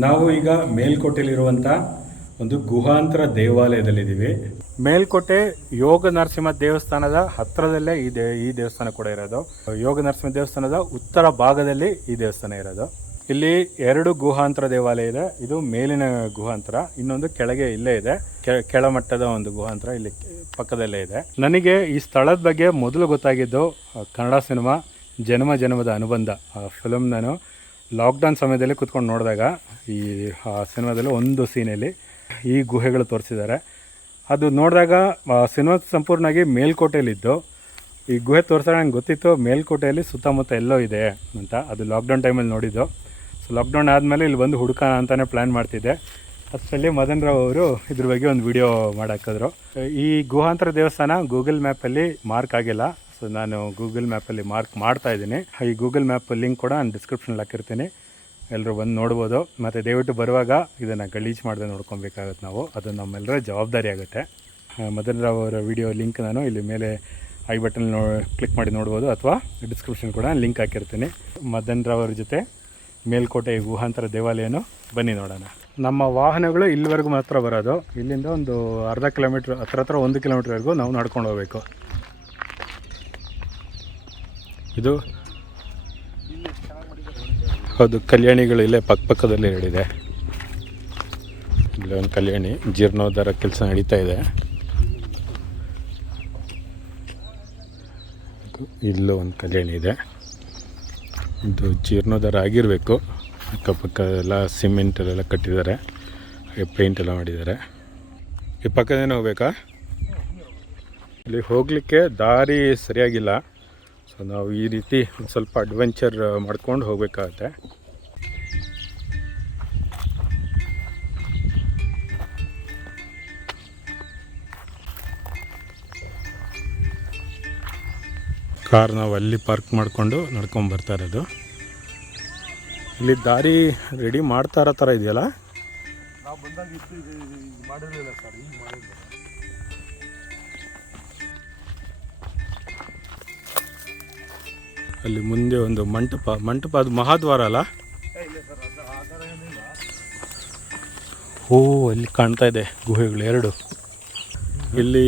ನಾವು ಈಗ ಮೇಲ್ಕೋಟೆಯಲ್ಲಿರುವಂಥ ಒಂದು ಗುಹಾಂತರ ದೇವಾಲಯದಲ್ಲಿದ್ದೀವಿ. ಮೇಲ್ಕೋಟೆ ಯೋಗ ನರಸಿಂಹ ದೇವಸ್ಥಾನದ ಹತ್ತಿರದಲ್ಲೇ ಈ ದೇವಸ್ಥಾನ ಕೂಡ ಇರೋದು. ಯೋಗ ನರಸಿಂಹ ದೇವಸ್ಥಾನದ ಉತ್ತರ ಭಾಗದಲ್ಲಿ ಈ ದೇವಸ್ಥಾನ ಇರೋದು. ಇಲ್ಲಿ ಎರಡು ಗುಹಾಂತರ ದೇವಾಲಯ ಇದೆ. ಇದು ಮೇಲಿನ ಗುಹಾಂತರ, ಇನ್ನೊಂದು ಕೆಳಗೆ ಇಲ್ಲೇ ಇದೆ. ಕೆಳಮಟ್ಟದ ಒಂದು ಗುಹಾಂತರ ಇಲ್ಲಿ ಪಕ್ಕದಲ್ಲೇ ಇದೆ. ನನಗೆ ಈ ಸ್ಥಳದ ಬಗ್ಗೆ ಮೊದಲು ಗೊತ್ತಾಗಿದ್ದು ಕನ್ನಡ ಸಿನಿಮಾ ಜನ್ಮ ಜನ್ಮದ ಅನುಬಂಧ ಫಿಲಮ್. ನಾನು ಲಾಕ್ಡೌನ್ ಸಮಯದಲ್ಲಿ ಕೂತ್ಕೊಂಡು ನೋಡಿದಾಗ ಈ ಸಿನಿಮಾದಲ್ಲಿ ಒಂದು ಸೀನಲ್ಲಿ ಈ ಗುಹೆಗಳು ತೋರಿಸಿದ್ದಾರೆ. ಅದು ನೋಡಿದಾಗ ಸಿನಿಮಾ ಸಂಪೂರ್ಣವಾಗಿ ಮೇಲ್ಕೋಟೆಯಲ್ಲಿದ್ದು, ಈ ಗುಹೆ ತೋರಿಸಿದಾಗ ನಂಗೆ ಗೊತ್ತಿತ್ತು ಮೇಲ್ಕೋಟೆಯಲ್ಲಿ ಸುತ್ತಮುತ್ತ ಎಲ್ಲೋ ಇದೆ ಅಂತ. ಅದು ಲಾಕ್ಡೌನ್ ಟೈಮಲ್ಲಿ ನೋಡಿದ್ದು. ಸೊ ಲಾಕ್ಡೌನ್ ಆದಮೇಲೆ ಇಲ್ಲಿ ಬಂದು ಹುಡುಕೋಣ ಅಂತಲೇ ಪ್ಲ್ಯಾನ್ ಮಾಡ್ತಿದ್ದೆ. ಅಷ್ಟರಲ್ಲಿ ಮದನ್ ರಾವ್ ಅವರು ಇದ್ರ ಬಗ್ಗೆ ಒಂದು ವಿಡಿಯೋ ಮಾಡಾಕಿದ್ರು. ಈ ಗುಹಾಂತರ ದೇವಸ್ಥಾನ ಗೂಗಲ್ ಮ್ಯಾಪಲ್ಲಿ ಮಾರ್ಕ್ ಆಗಿಲ್ಲ. ಸೊ ನಾನು ಗೂಗಲ್ ಮ್ಯಾಪಲ್ಲಿ ಮಾರ್ಕ್ ಮಾಡ್ತಾಯಿದ್ದೀನಿ. ಈ ಗೂಗಲ್ ಮ್ಯಾಪ್ ಲಿಂಕ್ ಕೂಡ ನಾನು ಡಿಸ್ಕ್ರಿಪ್ಷನಲ್ಲಿ ಹಾಕಿರ್ತೀನಿ, ಎಲ್ಲರೂ ಬಂದು ನೋಡ್ಬೋದು. ಮತ್ತು ದಯವಿಟ್ಟು ಬರುವಾಗ ಇದನ್ನು ಗಲೀಜು ಮಾಡದೆ ನೋಡ್ಕೊಬೇಕಾಗುತ್ತೆ ನಾವು. ಅದು ನಮ್ಮೆಲ್ಲರ ಜವಾಬ್ದಾರಿ ಆಗುತ್ತೆ. ಮದನ್ ರಾವ್ ಅವರ ವಿಡಿಯೋ ಲಿಂಕ್ ನಾನು ಇಲ್ಲಿ ಮೇಲೆ ಐ ಬಟನ್ ಕ್ಲಿಕ್ ಮಾಡಿ ನೋಡ್ಬೋದು, ಅಥವಾ ಡಿಸ್ಕ್ರಿಪ್ಷನ್ ಕೂಡ ಲಿಂಕ್ ಹಾಕಿರ್ತೀನಿ. ಮದನ್ ರಾವ್ ಅವ್ರ ಜೊತೆ ಮೇಲ್ಕೋಟೆ ಗುಹಾಂತರ ದೇವಾಲಯನೂ ಬನ್ನಿ ನೋಡೋಣ. ನಮ್ಮ ವಾಹನಗಳು ಇಲ್ಲಿವರೆಗೂ ಮಾತ್ರ ಬರೋದು. ಇಲ್ಲಿಂದ ಒಂದು ಅರ್ಧ ಕಿಲೋಮೀಟ್ರ್ ಹತ್ರ 1 ಕಿಲೋಮೀಟ್ರ್ವರೆಗೂ ನಾವು ನಡ್ಕೊಂಡು ಹೋಗಬೇಕು. ಇದು ಹೌದು, ಕಲ್ಯಾಣಿಗಳು ಇಲ್ಲೇ ಪಕ್ಕದಲ್ಲಿ ಹೇಳಿದೆ. ಇಲ್ಲೇ ಒಂದು ಕಲ್ಯಾಣಿ ಜೀರ್ಣೋದ್ಧಾರ ಕೆಲಸ ನಡೀತಾ ಇದೆ. ಇಲ್ಲೂ ಒಂದು ಕಲ್ಯಾಣಿ ಇದೆ. ಇದು ಜೀರ್ಣೋದ್ಧಾರ ಆಗಿರಬೇಕು. ಅಕ್ಕಪಕ್ಕ ಎಲ್ಲ ಸಿಮೆಂಟಲ್ಲೆಲ್ಲ ಕಟ್ಟಿದ್ದಾರೆ, ಹಾಗೆ ಪೇಂಟ್ ಎಲ್ಲ ಮಾಡಿದ್ದಾರೆ. ಈ ಪಕ್ಕದೇನೆ ಹೋಗ್ಬೇಕಾ? ಇಲ್ಲಿ ಹೋಗಲಿಕ್ಕೆ ದಾರಿ ಸರಿಯಾಗಿಲ್ಲ. ಸೊ ನಾವು ಈ ರೀತಿ ಒಂದು ಸ್ವಲ್ಪ ಅಡ್ವೆಂಚರ್ ಮಾಡ್ಕೊಂಡು ಹೋಗಬೇಕಾಗತ್ತೆ. ಕಾರ್ ನಾವು ಅಲ್ಲಿ ಪಾರ್ಕ್ ಮಾಡಿಕೊಂಡು ನಡ್ಕೊಂಡು ಬರ್ತಾ ಇರೋದು. ಇಲ್ಲಿ ದಾರಿ ರೆಡಿ ಮಾಡ್ತಾ ಇರೋ ಥರ ಇದೆಯಲ್ಲ. ನಾವು ಬಂದಾಗ ಮಾಡಿರಲಿಲ್ಲ ಸರ್, ಈಗ ಮಾಡಿಲ್ಲ. ಅಲ್ಲಿ ಮುಂದೆ ಒಂದು ಮಂಟಪ ಅದು ಮಹಾದ್ವಾರ ಅಲ್ಲ? ಓ, ಅಲ್ಲಿ ಕಾಣ್ತಾ ಇದೆ ಗುಹೆಗಳು ಎರಡು. ಇಲ್ಲಿ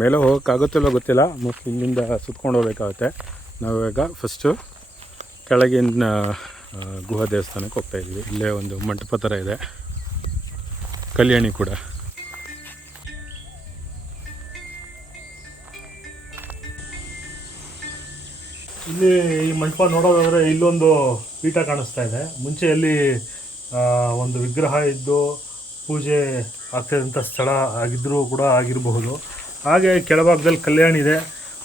ಮೇಲೆ ಹೋಗೋಕ್ಕಾಗುತ್ತಿಲ್ಲ ಗೊತ್ತಿಲ್ಲ. ಮತ್ತು ಇಲ್ಲಿಂದ ಸುತ್ಕೊಂಡು ಹೋಗ್ಬೇಕಾಗುತ್ತೆ. ನಾವಿವಾಗ ಫಸ್ಟು ಕೆಳಗಿನ ಗುಹಾ ದೇವಸ್ಥಾನಕ್ಕೆ ಹೋಗ್ತಾಯಿದ್ವಿ. ಇಲ್ಲೇ ಒಂದು ಮಂಟಪ ಥರ ಇದೆ, ಕಲ್ಯಾಣಿ ಕೂಡ. ಇಲ್ಲಿ ಈ ಮಂಟಪ ನೋಡೋದಾದರೆ ಇಲ್ಲೊಂದು ಪೀಠ ಕಾಣಿಸ್ತಾ ಇದೆ. ಮುಂಚೆಯಲ್ಲಿ ಒಂದು ವಿಗ್ರಹ ಇದ್ದು ಪೂಜೆ ಆಗ್ತಿದ್ದಂಥ ಸ್ಥಳ ಆಗಿದ್ದರೂ ಕೂಡ ಆಗಿರಬಹುದು. ಹಾಗೆ ಕೆಳಭಾಗದಲ್ಲಿ ಕಲ್ಯಾಣಿ ಇದೆ.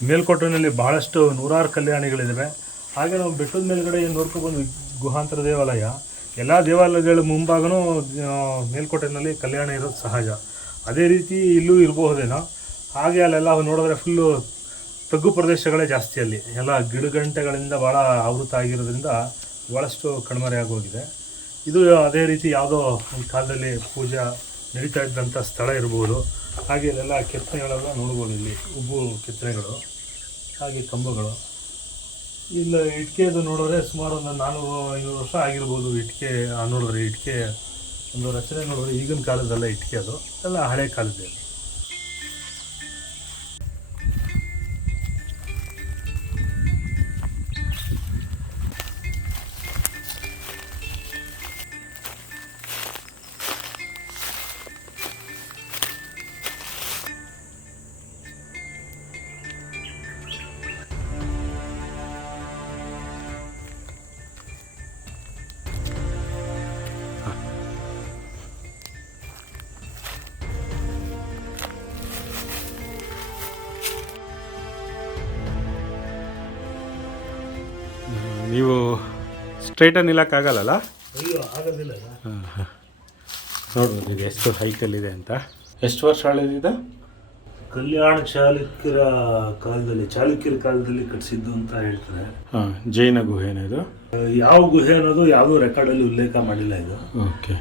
ಮೇಲ್ಕೋಟೆಯಲ್ಲಿ ಬಹಳಷ್ಟು ನೂರಾರು ಕಲ್ಯಾಣಿಗಳಿದ್ದಾವೆ. ಹಾಗೆ ನಾವು ಬೆಟ್ಟದ ಮೇಲ್ಗಡೆ ನೋಡ್ಕೊಬಂದು ಗುಹಾಂತರ ದೇವಾಲಯ, ಎಲ್ಲ ದೇವಾಲಯಗಳ ಮುಂಭಾಗನೂ ಮೇಲ್ಕೋಟೆಯಲ್ಲಿ ಕಲ್ಯಾಣ ಇರೋದು ಸಹಜ. ಅದೇ ರೀತಿ ಇಲ್ಲೂ ಇರಬಹುದೇನೋ. ಹಾಗೆ ಅಲ್ಲೆಲ್ಲ ನೋಡಿದ್ರೆ ಫುಲ್ಲು ತಗ್ಗು ಪ್ರದೇಶಗಳೇ ಜಾಸ್ತಿ. ಅಲ್ಲಿ ಎಲ್ಲ ಗಿಡಗಂಟೆಗಳಿಂದ ಭಾಳ ಆವೃತ ಆಗಿರೋದ್ರಿಂದ ಭಾಳಷ್ಟು ಕಣ್ಮರೆ ಆಗೋಗಿದೆ. ಇದು ಅದೇ ರೀತಿ ಯಾವುದೋ ಒಂದು ಕಾಲದಲ್ಲಿ ಪೂಜೆ ನಡೀತಾ ಇದ್ದಂಥ ಸ್ಥಳ ಇರ್ಬೋದು. ಹಾಗೆ ಇಲ್ಲೆಲ್ಲ ಕೆತ್ತನೆಗಳೆಲ್ಲ ನೋಡ್ಬೋದು. ಇಲ್ಲಿ ಉಬ್ಬು ಕೆತ್ತನೆಗಳು, ಹಾಗೆ ಕಂಬಗಳು. ಇಲ್ಲ ಇಟ್ಕೆದು ನೋಡಿದ್ರೆ ಸುಮಾರು ಒಂದು 400-500 ವರ್ಷ ಆಗಿರ್ಬೋದು. ಇಟ್ಕೆ ನೋಡಿದ್ರೆ ಇಟ್ಕೆ ಒಂದು ರಚನೆ ನೋಡಿದ್ರೆ ಈಗಿನ ಕಾಲದಲ್ಲ ಇಟ್ಕೆ, ಅದು ಎಲ್ಲ ಹಳೆ ಕಾಲದ್ದೇ. ನೀವು ಸ್ಟ್ರೈಟಾಗಿ ನಿಲ್ಲಕ್ಕಾಗಲ್ಲ? ಅಯ್ಯೋ, ಆಗೋದಿಲ್ಲ. ಹಾಂ, ನೋಡ್ಬೋದು ಇದು ಎಷ್ಟು ಹೈಟಲ್ಲಿದೆ ಅಂತ. ಎಷ್ಟು ವರ್ಷ ಹಳೆದಿದೆ? ಕಲ್ಯಾಣ ಚಾಲುಕ್ಯರ ಕಾಲದಲ್ಲಿ ಕಟ್ಟಿಸಿದ್ದು ಅಂತ ಹೇಳ್ತಾರೆ. ಹಾಂ, ಜೈನ ಗುಹೆನ ಇದು? ಯಾವ ಗುಹೆ ಅನ್ನೋದು ಯಾವುದೂ ರೆಕಾರ್ಡಲ್ಲಿ ಉಲ್ಲೇಖ ಮಾಡಿಲ್ಲ ಇದು. ಓಕೆ.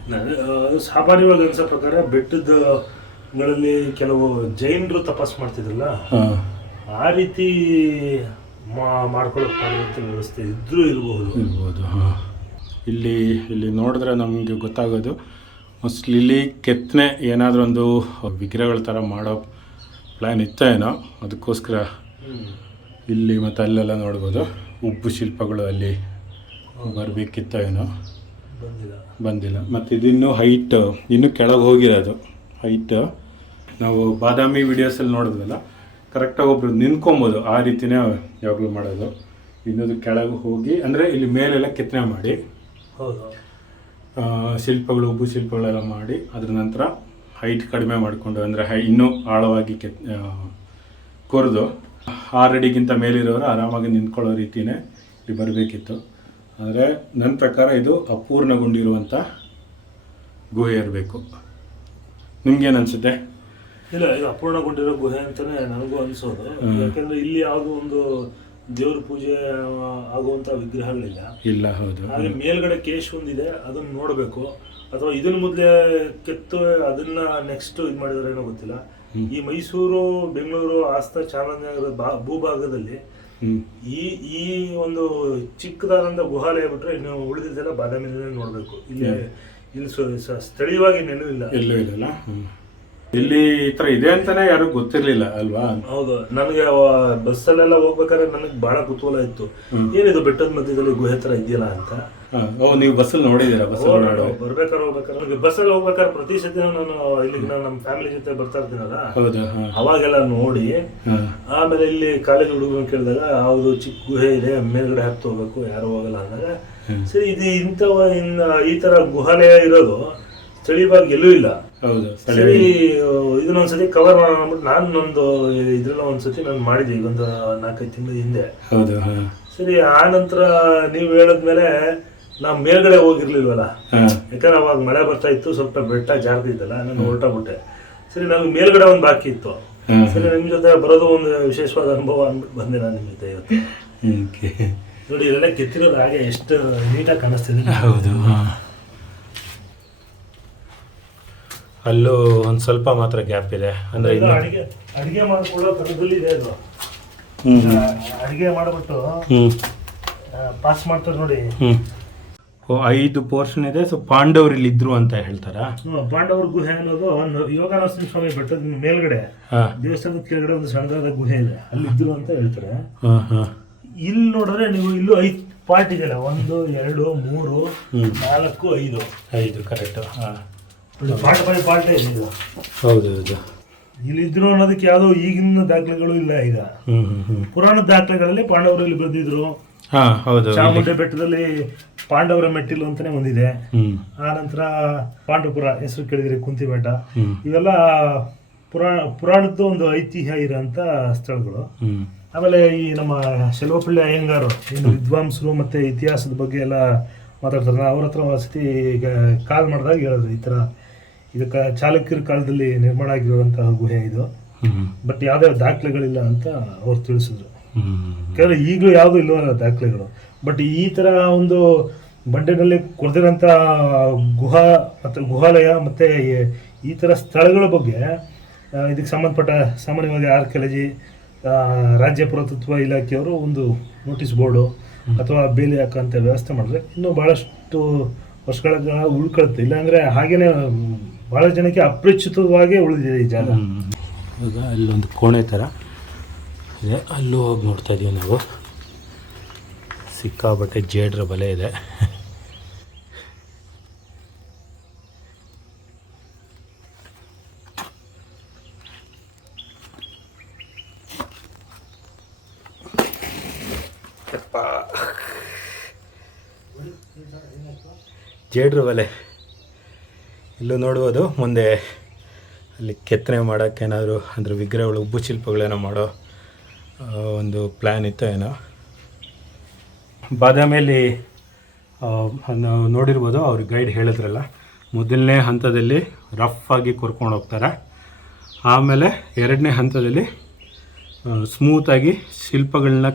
ಅದು ಸಾಮಾನ್ಯವಾಗಿ ಅನ್ಸೋ ಪ್ರಕಾರ ಬೆಟ್ಟದಲ್ಲಿ ಕೆಲವು ಜೈನರು ತಪಸ್ ಮಾಡ್ತಿದ್ರಲ್ಲ, ಆ ರೀತಿ ಮಾಡ್ಕೊಳ್ಳೋಕೆ ವ್ಯವಸ್ಥೆ ಇದ್ರೂ ಇರಬಹುದು. ಹಾಂ, ಇಲ್ಲಿ ಇಲ್ಲಿ ನೋಡಿದ್ರೆ ನಮಗೆ ಗೊತ್ತಾಗೋದು ಮೋಸ್ಟ್ಲಿ ಇಲ್ಲಿ ಕೆತ್ತನೆ ಏನಾದರೂ ಒಂದು ವಿಗ್ರಹಗಳ ಥರ ಮಾಡೋ ಪ್ಲ್ಯಾನ್ ಇತ್ತೋ ಏನೋ, ಅದಕ್ಕೋಸ್ಕರ ಇಲ್ಲಿ ಮತ್ತು ಅಲ್ಲೆಲ್ಲ ನೋಡ್ಬೋದು ಉಬ್ಬು ಶಿಲ್ಪಗಳು ಅಲ್ಲಿ ಬರಬೇಕಿತ್ತೋ ಏನೋ, ಬಂದಿಲ್ಲ. ಮತ್ತು ಇದಿನ್ನೂ ಹೈಟ್ ಇನ್ನೂ ಕೆಳಗೆ ಹೋಗಿರೋದು ಹೈಟ್. ನಾವು ಬಾದಾಮಿ ವಿಡಿಯೋಸಲ್ಲಿ ನೋಡಿದ್ವಲ್ಲ, ಕರೆಕ್ಟಾಗಿ ಒಬ್ರು ನಿಂತ್ಕೊಬೋದು, ಆ ರೀತಿಯೇ ಯಾವಾಗಲೂ ಮಾಡೋದು. ಇನ್ನೊಂದು ಕೆಳಗೆ ಹೋಗಿ ಅಂದರೆ ಇಲ್ಲಿ ಮೇಲೆಲ್ಲ ಕೆತ್ತನೆ ಮಾಡಿ ಹೌದು ಶಿಲ್ಪಗಳು ಉಬ್ಬು ಶಿಲ್ಪಗಳೆಲ್ಲ ಮಾಡಿ ಅದ್ರ ನಂತರ ಹೈಟ್ ಕಡಿಮೆ ಮಾಡಿಕೊಂಡು ಅಂದರೆ ಇನ್ನೂ ಆಳವಾಗಿ ಕೊರೆದು 6 ಅಡಿಗಿಂತ ಮೇಲಿರೋರು ಆರಾಮಾಗಿ ನಿಂತ್ಕೊಳ್ಳೋ ರೀತಿಯೇ ಇಲ್ಲಿ ಬರಬೇಕಿತ್ತು. ಆದರೆ ನನ್ನ ಪ್ರಕಾರ ಇದು ಅಪೂರ್ಣಗೊಂಡಿರುವಂಥ ಗುಹೆ ಇರಬೇಕು. ನಿಮ್ಗೇನು ಅನಿಸುತ್ತೆ? ಇಲ್ಲ, ಇದು ಅಪೂರ್ಣಗೊಂಡಿರೋ ಗುಹೆ ಅಂತಲೇ ನನಗೂ ಅನಿಸೋದು. ಯಾಕೆಂದರೆ ಇಲ್ಲಿ ಯಾವುದೋ ಒಂದು ದೇವ್ರ ಪೂಜೆ ಆಗುವಂಥ ವಿಗ್ರಹಗಳಿಲ್ಲ. ಇಲ್ಲ, ಹೌದು. ಹಾಗೆ ಮೇಲ್ಗಡೆ ಕೇಶ್ ಒಂದಿದೆ, ಅದನ್ನು ನೋಡಬೇಕು. ಅಥವಾ ಇದನ್ನ ಮೊದಲೇ ಕೆತ್ತು ಅದನ್ನ ನೆಕ್ಸ್ಟ್ ಇದು ಮಾಡಿದ್ರೆ ಏನೋ ಗೊತ್ತಿಲ್ಲ. ಈ ಮೈಸೂರು, ಬೆಂಗಳೂರು, ಹಾಸನ, ಚಾಮರಾಜನಗರ ಭೂಭಾಗದಲ್ಲಿ ಈ ಒಂದು ಚಿಕ್ಕದಾದಂಥ ಗುಹಾಲಯ ಬಿಟ್ಟರೆ ಇನ್ನು ಉಳಿದಿದ್ದೆಲ್ಲ ಬಾದಾಮಿನೇ ನೋಡಬೇಕು. ಇಲ್ಲಿ ಸ್ಥಳೀಯವಾಗಿ ನೆನೂ ಇಲ್ಲ, ಎಲ್ಲೂ ಇಲ್ಲ. ಇಲ್ಲಿ ಈ ಥರ ಇದೆ ಅಂತಾನೆ ಯಾರು ಗೊತ್ತಿರಲಿಲ್ಲ ಅಲ್ವಾ? ಹೌದು. ನನಗೆ ಬಸ್ಸಲ್ಲೆಲ್ಲ ಹೋಗ್ಬೇಕಾದ್ರೆ ನನಗೆ ಬಹಳ ಕುತೂಹಲ ಇತ್ತು, ಏನಿದು ಬೆಟ್ಟದ ಮಧ್ಯದಲ್ಲಿ ಗುಹೆ ಥರ ಇದೆಯಲ್ಲ ಅಂತ. ನೀವು ಬಸ್ಸಲ್ಲಿ ನೋಡಿದ್ದೀರಾ? ಬರ್ಬೇಕಾದ್ರೆ ಹೋಗ್ಬೇಕಾದ್ರೆ ಬಸ್ಸಲ್ಲಿ ಹೋಗ್ಬೇಕಾದ್ರೆ ಪ್ರತಿ ಸತಿ ನಾನು ಇಲ್ಲಿಗೆ ನಮ್ಮ ಫ್ಯಾಮಿಲಿ ಜೊತೆ ಬರ್ತಾ ಇರ್ತೀನಲ್ಲ, ಅವಾಗೆಲ್ಲ ನೋಡಿ ಆಮೇಲೆ ಇಲ್ಲಿ ಕಾಲೇಜ್ ಹುಡುಗರು ಕೇಳಿದಾಗ ಹೌದು ಚಿಕ್ಕ ಗುಹೆ ಇದೆ, ಮೇಲ್ಗಡೆ ಹತ್ತು ಹೋಗ್ಬೇಕು, ಯಾರು ಹೋಗಲ್ಲ ಅಂದಾಗ ಸರಿ ಇದು ಈ ತರ ಗುಹಾಲಯ ಇರೋದು ಸ್ಥಳೀಯವಾಗಿ ಎಲ್ಲೂ ಇಲ್ಲ. ಸರಿ ಇದನ್ನೊಂದ್ಸತಿ ಕವರ್ ಮಾಡ್ಬಿಟ್ಟು ನಾನು ಇದ್ರೆಲ್ಲ ಒಂದ್ಸತಿ ನಾನು ಮಾಡಿದ್ದೆ ಈಗ ಒಂದು 4-5 ತಿಂಗಳ ಹಿಂದೆ. ಸರಿ, ಆ ನಂತರ ನೀವು ಹೇಳಿದ್ಮೇಲೆ ನಾವು ಮೇಲ್ಗಡೆ ಹೋಗಿರ್ಲಿಲ್ವಲ್ಲ, ಯಾಕಂದ್ರೆ ಅವಾಗ ಮಳೆ ಬರ್ತಾ ಇತ್ತು, ಸ್ವಲ್ಪ ಬೆಟ್ಟ ಜಾರ್ತಿದ್ದಲ್ಲ, ನಾನು ಹೊರಟೋಗ್ಬಿಟ್ಟೆ. ಸರಿ, ನಮ್ಗೆ ಮೇಲ್ಗಡೆ ಒಂದು ಬಾಕಿ ಇತ್ತು. ಸರಿ, ನಿಮ್ಮ ಜೊತೆ ಬರೋದು ಒಂದು ವಿಶೇಷವಾದ ಅನುಭವ ಅಂದ್ಬಿಟ್ಟು ಬಂದೆ ನಾನು ನಿಮ್ಮ ಜೊತೆ ಇವತ್ತು. ನೋಡಿ, ಇದೆಲ್ಲ ಕೆತ್ತಿರೋದು ಹಾಗೆ ಎಷ್ಟು ನೀಟಾಗಿ ಕಾಣಿಸ್ತಿದೆ. ಹೌದು. ಅಲ್ಲೂ ಒಂದು ಸ್ವಲ್ಪ ಮಾತ್ರ ಗ್ಯಾಪ್ ಇದೆ. ಅಂದರೆ ಅಡಿಗೆ ಮಾಡ್ಕೊಳ್ಳೋ ಥರದಲ್ಲಿ ಇದೆ ಅದು. ಅಡಿಗೆ ಮಾಡಿಬಿಟ್ಟು ಪಾಸ್ ಮಾಡ್ತಾರೆ ನೋಡಿ. 5 ಪೋರ್ಷನ್ ಇದೆ. ಸೊ ಪಾಂಡವರು ಇಲ್ಲಿ ಇದ್ರು ಅಂತ ಹೇಳ್ತಾರ. ಪಾಂಡವರ ಗುಹೆ ಅನ್ನೋದು ಯೋಗಾನರಸಿಂಹ ಸ್ವಾಮಿ ಬೆಟ್ಟದ ಮೇಲ್ಗಡೆ ದೇವಸ್ಥಾನದ ಕೆಳಗಡೆ ಒಂದು ಸಣ್ಣದಾದ ಗುಹೆ ಇದೆ, ಅಲ್ಲಿ ಇದ್ರು ಅಂತ ಹೇಳ್ತಾರೆ. ಇಲ್ಲಿ ನೋಡಿದ್ರೆ ನೀವು ಇಲ್ಲೂ 5 ಪಾರ್ಟ್ ಇದೆಯಲ್ಲ, 1, 2, 3, 4, 5 ಕರೆಕ್ಟ್. ಪಾರ್ಟ್ ಬೈ ಪಾರ್ಟ್ ಇದೆ ಇದು. ಹೌದು. ಇಲ್ಲಿದ್ರು ಅನ್ನೋದಕ್ಕೆ ಯಾವುದೋ ಈಗಿನ ದಾಖಲೆಗಳು ಇಲ್ಲ. ಈಗ ಪುರಾಣದ ದಾಖಲೆಗಳಲ್ಲಿ ಪಾಂಡವರು ಇಲ್ಲಿ ಬಂದಿದ್ರು. ಚಾಮುಂಡಿ ಬೆಟ್ಟದಲ್ಲಿ ಪಾಂಡವರ ಮೆಟ್ಟಿಲು ಅಂತಾನೆ ಒಂದಿದೆ. ಆ ನಂತರ ಪಾಂಡವಪುರ ಹೆಸರು ಕೇಳಿದ್ರೆ ಕುಂತಿ ಬೆಟ್ಟ. ಇವೆಲ್ಲ ಪುರಾಣದ್ದು ಒಂದು ಐತಿಹ್ಯ ಇರೋಂಥ ಸ್ಥಳಗಳು. ಆಮೇಲೆ ಈ ನಮ್ಮ ಶೆಲ್ವಪಳ್ಳಿ ಅಯ್ಯಂಗಾರು ವಿದ್ವಾಂಸರು ಮತ್ತೆ ಇತಿಹಾಸದ ಬಗ್ಗೆ ಎಲ್ಲ ಮಾತಾಡ್ತಾರೆ. ಅವ್ರ ಹತ್ರ ವಸತಿ ಈಗ ಕಾಲ್ ಮಾಡಿದಾಗ ಹೇಳಿದ್ರು, ಈ ಥರ ಇದಕ್ಕೆ ಚಾಲುಕ್ಯರ ಕಾಲದಲ್ಲಿ ನಿರ್ಮಾಣ ಆಗಿರುವಂತಹ ಗುಹೆ ಇದು, ಬಟ್ ಯಾವುದೇ ದಾಖಲೆಗಳಿಲ್ಲ ಅಂತ ಅವ್ರು ತಿಳಿಸಿದ್ರು. ಕೆಲವು ಈಗಲೂ ಯಾವುದೂ ಇಲ್ವಲ್ಲ ದಾಖಲೆಗಳು. ಬಟ್ ಈ ಥರ ಒಂದು ಬಂಡೆನಲ್ಲಿ ಕೊರೆದಿರೋಂಥ ಗುಹಾಲಯ ಮತ್ತು ಈ ಥರ ಸ್ಥಳಗಳ ಬಗ್ಗೆ ಇದಕ್ಕೆ ಸಂಬಂಧಪಟ್ಟ ಸಾಮಾನ್ಯವಾಗಿ ಆರ್ಕಿಯಾಲಜಿ, ರಾಜ್ಯ ಪುರಾತತ್ವ ಇಲಾಖೆಯವರು ಒಂದು ನೋಟಿಸ್ ಬೋರ್ಡು ಅಥವಾ ಬೇಲಿ ಹಾಕೋಂಥ ವ್ಯವಸ್ಥೆ ಮಾಡಿದ್ರೆ ಇನ್ನೂ ಭಾಳಷ್ಟು ವರ್ಷಗಳ ಉಳ್ಕೊಳುತ್ತೆ. ಇಲ್ಲಾಂದರೆ ಹಾಗೇನೆ ಭಾಳ ಜನಕ್ಕೆ ಅಪರಿಚಿತವಾಗಿ ಉಳಿದಿದೆ ಈ ಜಾಗ. ಈಗ ಅಲ್ಲೊಂದು ಕೋಣೆ ಥರ ಇದೆ, ಅಲ್ಲೂ ಹೋಗಿ ನೋಡ್ತಾ ಇದ್ದೀವಿ ನಾವು. ಸಿಕ್ಕಾಬಟ್ಟೆ ಜೇಡ್ರ ಬಲೆ ಇದೆ. ಜೇಡ್ರ ಬಲೆ ಇಲ್ಲೂ ನೋಡ್ಬೋದು. ಮುಂದೆ ಅಲ್ಲಿ ಕೆತ್ತನೆ ಮಾಡೋಕ್ಕೇನಾದರೂ ಅಂದರೆ ವಿಗ್ರಹಗಳು ಉಬ್ಬು ಶಿಲ್ಪಗಳೇನೋ ಮಾಡೋ ಒಂದು ಪ್ಲ್ಯಾನ್ ಇತ್ತು ಏನೋ. ಬಾದಾಮಿಯಲ್ಲಿ ನೋಡಿರ್ಬೋದು, ಅವ್ರ ಗೈಡ್ ಹೇಳಿದ್ರಲ್ಲ, ಮೊದಲನೇ ಹಂತದಲ್ಲಿ ರಫ್ ಆಗಿ ಕೊರ್ಕೊಂಡು ಹೋಗ್ತಾರೆ, ಆಮೇಲೆ 2ನೇ ಹಂತದಲ್ಲಿ ಸ್ಮೂತಾಗಿ ಶಿಲ್ಪಗಳನ್ನ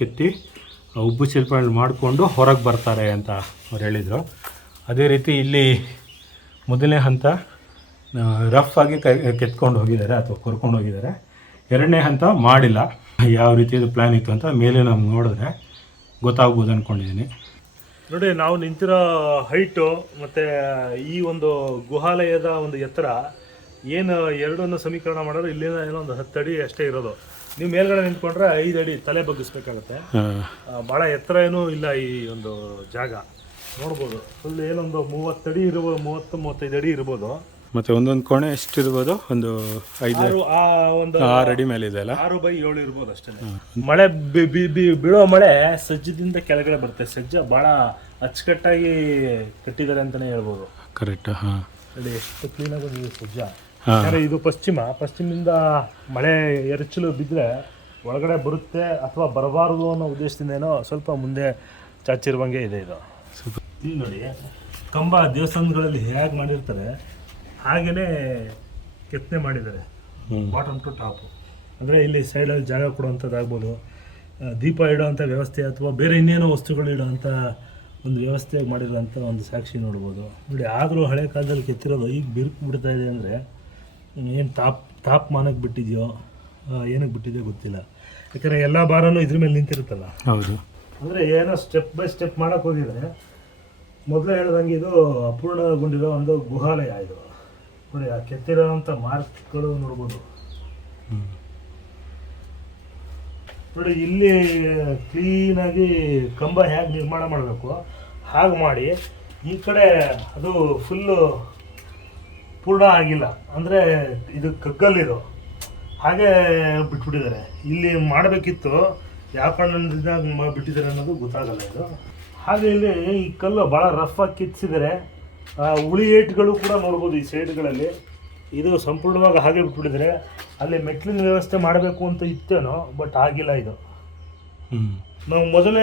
ಕೆತ್ತಿ ಉಬ್ಬು ಶಿಲ್ಪಗಳನ್ನ ಮಾಡಿಕೊಂಡು ಹೊರಗೆ ಬರ್ತಾರೆ ಅಂತ ಅವ್ರು ಹೇಳಿದರು. ಅದೇ ರೀತಿ ಇಲ್ಲಿ ಮೊದಲನೇ ಹಂತ ರಫ್ ಆಗಿ ಕೆತ್ಕೊಂಡು ಹೋಗಿದ್ದಾರೆ ಅಥವಾ ಕೊರ್ಕೊಂಡು ಹೋಗಿದ್ದಾರೆ. 2ನೇ ಹಂತ ಮಾಡಿಲ್ಲ. ಯಾವ ರೀತಿಯದು ಪ್ಲ್ಯಾನ್ ಇತ್ತು ಅಂತ ಮೇಲೆ ನಮ್ಗೆ ನೋಡಿದ್ರೆ ಗೊತ್ತಾಗ್ಬೋದು ಅಂದ್ಕೊಂಡಿದ್ದೀನಿ. ನೋಡಿ, ನಾವು ನಿಂತಿರೋ ಹೈಟು ಮತ್ತು ಈ ಒಂದು ಗುಹಾಲಯದ ಒಂದು ಎತ್ತರ ಏನು ಎರಡನ್ನು ಸಮೀಕರಣ ಮಾಡಿದ್ರೆ ಇಲ್ಲಿಂದ ಏನೋ ಒಂದು 10 ಅಡಿ ಅಷ್ಟೇ ಇರೋದು. ನೀವು ಮೇಲ್ಗಡೆ ನಿಂತ್ಕೊಂಡ್ರೆ 5 ಅಡಿ ತಲೆ ಬಗ್ಗಿಸ್ಬೇಕಾಗತ್ತೆ. ಭಾಳ ಎತ್ತರ ಏನೂ ಇಲ್ಲ ಈ ಒಂದು ಜಾಗ. ನೋಡ್ಬೋದು, ಫುಲ್ ಏನೊಂದು 30 ಅಡಿ ಇರ್ಬೋದು, 30-35 ಅಡಿ ಇರ್ಬೋದು. ಮತ್ತೆ ಒಂದೊಂದು ಕೋಣೆ ಎಷ್ಟು ಇರ್ಬೋದು? ಒಂದು 5-6 ಅಡಿ ಮೇಲೆ ಇದೆ ಅಲ್ಲ? 6 by 7 ಇರ್ಬೋದು ಅಷ್ಟೇ. ಮಳೆ ಬೀಳೋ ಮಳೆ ಸಜ್ಜದಿಂದ ಕೆಳಗಡೆ ಬರುತ್ತೆ. ಸಜ್ಜ ಭಾಳ ಅಚ್ಚುಕಟ್ಟಾಗಿ ಕಟ್ಟಿದ್ದಾರೆ ಅಂತಲೇ ಹೇಳ್ಬೋದು. ಕರೆಕ್ಟ್. ನೋಡಿ ಎಷ್ಟು ಕ್ಲೀನಾಗಿ ಬಂದಿದೆ ಸಜ್ಜ. ಯಾಕಂದರೆ ಇದು ಪಶ್ಚಿಮದಿಂದ ಮಳೆ ಎರಚಲು ಬಿದ್ದರೆ ಒಳಗಡೆ ಬರುತ್ತೆ ಅಥವಾ ಬರಬಾರದು ಅನ್ನೋ ಉದ್ದೇಶದಿಂದ ಏನೋ ಸ್ವಲ್ಪ ಮುಂದೆ ಚಾಚಿರುವಂಗೆ ಇದೆ ಇದು. ಇಲ್ಲಿ ನೋಡಿ, ಕಂಬ ದೇವಸ್ಥಾನಗಳಲ್ಲಿ ಹೇಗೆ ಮಾಡಿರ್ತಾರೆ ಹಾಗೆಯೇ ಕೆತ್ತನೆ ಮಾಡಿದ್ದಾರೆ, ಬಾಟಮ್ ಟು ಟಾಪು. ಅಂದರೆ ಇಲ್ಲಿ ಸೈಡಲ್ಲಿ ಜಾಗ ಕೊಡುವಂಥದ್ದಾಗ್ಬೋದು, ದೀಪ ಇಡೋವಂಥ ವ್ಯವಸ್ಥೆ ಅಥವಾ ಬೇರೆ ಇನ್ನೇನೋ ವಸ್ತುಗಳು ಇಡೋವಂಥ ಒಂದು ವ್ಯವಸ್ಥೆ ಮಾಡಿರೋಂಥ ಒಂದು ಸಾಕ್ಷಿ ನೋಡ್ಬೋದು. ನೋಡಿ, ಆದರೂ ಹಳೆ ಕಾಲದಲ್ಲಿ ಕೆತ್ತಿರೋದು ಈಗ ಬಿರುಕು ಬಿಡ್ತಾ ಇದೆ ಅಂದರೆ ಏನು ತಾಪಮಾನಕ್ಕೆ ಬಿಟ್ಟಿದೆಯೋ ಏನಕ್ಕೆ ಬಿಟ್ಟಿದೆಯೋ ಗೊತ್ತಿಲ್ಲ. ಯಾಕಂದರೆ ಎಲ್ಲ ಭಾರನೂ ಇದ್ರ ಮೇಲೆ ನಿಂತಿರುತ್ತಲ್ಲ. ಹೌದು. ಅಂದರೆ ಏನೋ ಸ್ಟೆಪ್ ಬೈ ಸ್ಟೆಪ್ ಮಾಡೋಕ್ಕೆ ಹೋಗಿದರೆ ಮೊದಲೇ ಹೇಳ್ದಂಗೆ ಇದು ಅಪೂರ್ಣಗೊಂಡಿರೋ ಒಂದು ಗುಹಾಲಯ ಇದು. ನೋಡಿ, ಆ ಕೆತ್ತಿರೋಂಥ ಮಾರ್ಕ್ಗಳು ನೋಡ್ಬೋದು. ನೋಡಿ, ಇಲ್ಲಿ ಕ್ಲೀನಾಗಿ ಕಂಬ ಹೇಗೆ ನಿರ್ಮಾಣ ಮಾಡಬೇಕು ಹಾಗೆ ಮಾಡಿ ಈ ಕಡೆ ಅದು ಫುಲ್ಲು ಪೂರ್ಣ ಆಗಿಲ್ಲ, ಅಂದರೆ ಇದು ಕಗ್ಗಲ್ಲಿರೋ ಹಾಗೆ ಬಿಟ್ಬಿಟ್ಟಿದ್ದಾರೆ. ಇಲ್ಲಿ ಮಾಡಬೇಕಿತ್ತು, ಯಾವ ಕಾರಣದಿಂದ ಬಿಟ್ಟಿದ್ದಾರೆ ಅನ್ನೋದು ಗೊತ್ತಾಗಲ್ಲ ಇದು. ಹಾಗೆ ಇಲ್ಲಿ ಈ ಕಲ್ಲು ಭಾಳ ರಫಾಗಿ ಕಿತ್ತಿಸಿದರೆ ಉಳಿ ಏಟ್ಗಳು ಕೂಡ ನೋಡ್ಬೋದು ಈ ಸೈಡ್ಗಳಲ್ಲಿ. ಇದು ಸಂಪೂರ್ಣವಾಗಿ ಹಾಗೆ ಬಿಟ್ಬಿಟ್ಟಿದ್ದಾರೆ. ಅಲ್ಲಿ ಮೆಟ್ಲಿನ ವ್ಯವಸ್ಥೆ ಮಾಡಬೇಕು ಅಂತ ಇತ್ತೇನೋ, ಬಟ್ ಆಗಿಲ್ಲ ಇದು. ನಾವು ಮೊದಲ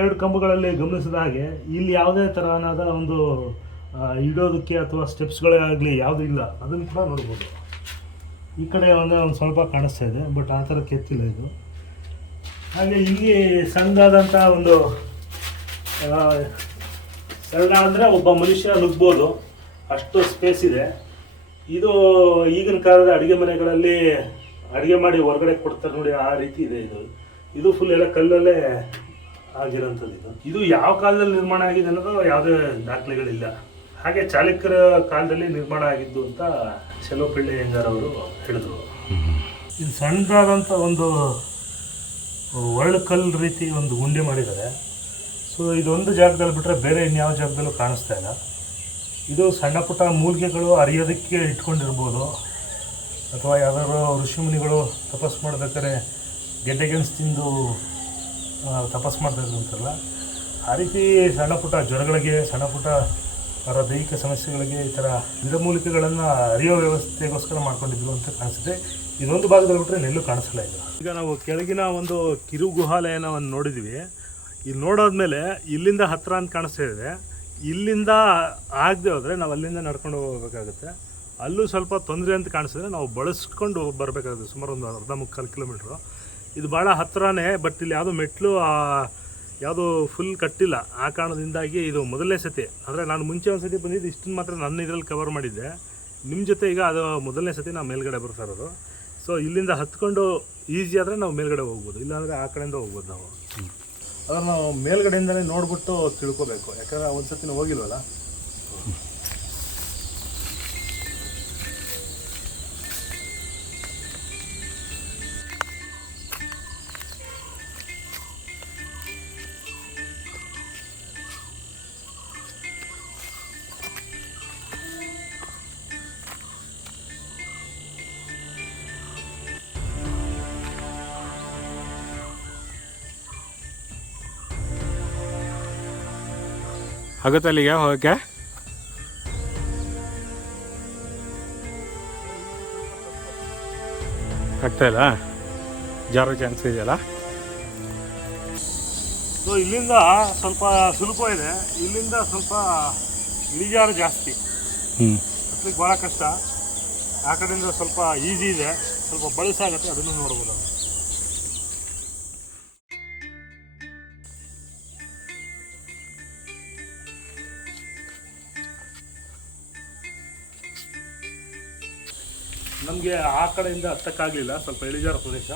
2 ಕಂಬಗಳಲ್ಲಿ ಗಮನಿಸಿದ ಹಾಗೆ ಇಲ್ಲಿ ಯಾವುದೇ ತರಹನಾದ ಒಂದು ಇಡೋದಕ್ಕೆ ಅಥವಾ ಸ್ಟೆಪ್ಸ್ಗಳೇ ಆಗಲಿ ಯಾವುದೂ ಇಲ್ಲ. ಅದನ್ನು ಕೂಡ ನೋಡ್ಬೋದು. ಈ ಕಡೆ ಒಂದು ಸ್ವಲ್ಪ ಕಾಣಿಸ್ತಾ ಇದೆ, ಬಟ್ ಆ ಥರ ಕೆತ್ತಿಲ್ಲ ಇದು. ಹಾಗೆ ಇಲ್ಲಿ ಸಣ್ಣದಾದಂಥ ಒಂದು ಸಣ್ಣ ಅಂದರೆ ಒಬ್ಬ ಮನುಷ್ಯ ನುಗ್ಬೋದು ಅಷ್ಟು ಸ್ಪೇಸ್ ಇದೆ. ಇದು ಈಗಿನ ಕಾಲದ ಅಡುಗೆ ಮನೆಗಳಲ್ಲಿ ಅಡುಗೆ ಮಾಡಿ ಹೊರಗಡೆ ಕೊಡ್ತಾರೆ ನೋಡಿ, ಆ ರೀತಿ ಇದೆ ಇದು. ಇದು ಫುಲ್ ಎಲ್ಲ ಕಲ್ಲಲ್ಲೇ ಆಗಿರೋಂಥದ್ದು. ಇದು ಯಾವ ಕಾಲದಲ್ಲಿ ನಿರ್ಮಾಣ ಆಗಿದೆ ಅನ್ನೋದು ಯಾವುದೇ ದಾಖಲೆಗಳಿಲ್ಲ. ಹಾಗೆ ಚಾಲುಕ್ಯರ ಕಾಲದಲ್ಲಿ ನಿರ್ಮಾಣ ಆಗಿದ್ದು ಅಂತ ಚೆಲುವಪಿಳ್ಳಿ ಅಯ್ಯಂಗಾರ್ ಅವರು ಹೇಳಿದ್ರು. ಇದು ಸಣ್ಣದಾದಂಥ ಒಂದು ಒಳ್ಳೆ ಕಲ್ಲು ರೀತಿ ಒಂದು ಗುಂಡಿ ಮಾಡಿದ್ದಾರೆ. ಸೊ ಇದೊಂದು ಜಾಗದಲ್ಲಿ ಬಿಟ್ಟರೆ ಬೇರೆ ಇನ್ಯಾವ ಜಾಗದಲ್ಲೂ ಕಾಣಿಸ್ತಾ ಇಲ್ಲ. ಇದು ಸಣ್ಣ ಪುಟ್ಟ ಮೂಲಿಕೆಗಳು ಅರಿಯೋದಕ್ಕೆ ಇಟ್ಕೊಂಡಿರ್ಬೋದು, ಅಥವಾ ಯಾವ್ದಾದ್ರು ಋಷಿಮುನಿಗಳು ತಪಸ್ಸು ಮಾಡ್ಬೇಕಾದ್ರೆ ಗೆಡ್ಡೆ ಗೆಣಸು ತಿಂದು ತಪಸ್ಸು ಮಾಡ್ತಾಯಿದ್ರು ಅಂತಲ್ಲ, ಆ ರೀತಿ ಸಣ್ಣ ಪುಟ್ಟ ಜ್ವರಗಳಿಗೆ, ಸಣ್ಣ ಪುಟ್ಟ ಅವರ ದೈಹಿಕ ಸಮಸ್ಯೆಗಳಿಗೆ ಈ ಥರ ಗಿಡಮೂಲಿಕೆಗಳನ್ನು ಅರಿಯೋ ವ್ಯವಸ್ಥೆಗೋಸ್ಕರ ಮಾಡ್ಕೊಂಡಿದ್ರು ಅಂತ ಕಾಣಿಸುತ್ತೆ. ಇದೊಂದು ಭಾಗದಲ್ಲಿ ಬಿಟ್ಟರೆ ನೆಲ್ಲೂ ಕಾಣಿಸಲ್ಲ ಇದು. ಈಗ ನಾವು ಕೆಳಗಿನ ಒಂದು ಕಿರು ಗುಹಾಲಯನ ಒಂದು ನೋಡಿದ್ವಿ. ಇಲ್ಲಿ ನೋಡೋದ್ಮೇಲೆ ಇಲ್ಲಿಂದ ಹತ್ತಿರ ಅಂತ ಕಾಣಿಸ್ತಾ ಇದೆ. ಇಲ್ಲಿಂದ ಆಗದೆ ಹೋದರೆ ನಾವು ಅಲ್ಲಿಂದ ನಡ್ಕೊಂಡು ಹೋಗಬೇಕಾಗುತ್ತೆ. ಅಲ್ಲೂ ಸ್ವಲ್ಪ ತೊಂದರೆ ಅಂತ ಕಾಣಿಸಿದ್ರೆ ನಾವು ಬಳಸ್ಕೊಂಡು ಬರಬೇಕಾಗುತ್ತೆ, ಸುಮಾರು ಒಂದು 40-45 ಕಿಲೋಮೀಟ್ರು. ಇದು ಭಾಳ ಹತ್ತಿರನೇ, ಬಟ್ ಇಲ್ಲಿ ಯಾವುದೋ ಮೆಟ್ಲು ಯಾವುದೋ ಫುಲ್ ಕಟ್ಟಿಲ್ಲ. ಆ ಕಾರಣದಿಂದಾಗಿ ಇದು ಮೊದಲನೇ ಸತಿ, ಅಂದರೆ ನಾನು ಮುಂಚೆ ಒಂದು ಸತಿ ಬಂದಿದ್ದು, ಇಷ್ಟನ್ನು ಮಾತ್ರ ನನ್ನ ಇದರಲ್ಲಿ ಕವರ್ ಮಾಡಿದ್ದೆ. ನಿಮ್ಮ ಜೊತೆ ಈಗ ಅದು ಮೊದಲನೇ ಸತಿ ನಾವು ಮೇಲ್ಗಡೆ ಬರ್ತಾ ಇರೋದು. ಸೊ ಇಲ್ಲಿಂದ ಹತ್ಕೊಂಡು ಈಸಿ ಆದರೆ ನಾವು ಮೇಲ್ಗಡೆ ಹೋಗ್ಬೋದು, ಇಲ್ಲಾಂದರೆ ಆ ಕಡೆಯಿಂದ ಹೋಗ್ಬೋದು ನಾವು. ಅದನ್ನು ನಾವು ಮೇಲ್ಗಡೆಯಿಂದಲೇ ನೋಡ್ಬಿಟ್ಟು ತಿಳ್ಕೊಬೇಕು, ಯಾಕಂದರೆ ಒಂದು ಸತಿ ನಾವು ಹೋಗಿಲ್ವಲ್ಲ. ಆಗುತ್ತೆ ಅಲ್ಲಿಗೆ ಹೋಗಕ್ಕೆ? ಆಗ್ತಾ ಇಲ್ಲ, ಜಾರೋ ಚಾನ್ಸ್ ಇದೆಯಲ್ಲ. ಸೊ ಇಲ್ಲಿಂದ ಸ್ವಲ್ಪ ಸುಲಭ ಇದೆ, ಇಲ್ಲಿಂದ ಸ್ವಲ್ಪ ಇಳಿಜಾರು ಜಾಸ್ತಿ, ಹತ್ಲಿಕ್ಕೆ ಭಾಳ ಕಷ್ಟ. ಆ ಕಡೆಯಿಂದ ಸ್ವಲ್ಪ ಈಸಿ ಇದೆ, ಸ್ವಲ್ಪ ಬಳಸಾಗತ್ತೆ, ಅದನ್ನು ನೋಡ್ಬೋದು. ನಮಗೆ ಆ ಕಡೆಯಿಂದ ಹತ್ತಕ್ಕಾಗಲಿಲ್ಲ, ಸ್ವಲ್ಪ ಇಳಿಜಾರು ಪ್ರದೇಶ.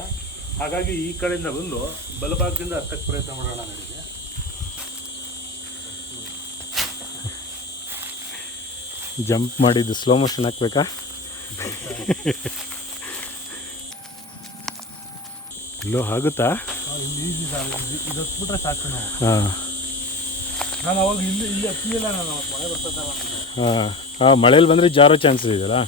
ಹಾಗಾಗಿ ಈ ಕಡೆಯಿಂದ ಬಂದು ಬಲಭಾಗದಿಂದ ಹತ್ತಕ್ಕೆ ಪ್ರಯತ್ನ ಮಾಡೋಣ ನನಗೆ. ಜಂಪ್ ಮಾಡಿದ್ದು ಸ್ಲೋ ಮೋಷನ್ ಹಾಕ್ಬೇಕಾ? ಇಲ್ಲೋ ಆಗುತ್ತಾ? ಇಲ್ಲಿ ಈಸಿ ಸರ್, ಇದು ಹತ್ಬಿಟ್ರೆ ಸಾಕು ನಾವು. ಹಾಂ ನಾನು ಅವಾಗ ಇಲ್ಲಿ ಹತ್ತಿಲ್ಲ, ನಾನು ಮಳೆ ಬರ್ತದೆ. ಹಾಂ ಹಾಂ, ಮಳೇಲಿ ಬಂದರೆ ಜಾರೋ ಚಾನ್ಸಸ್ ಇದೆಯಲ್ಲ.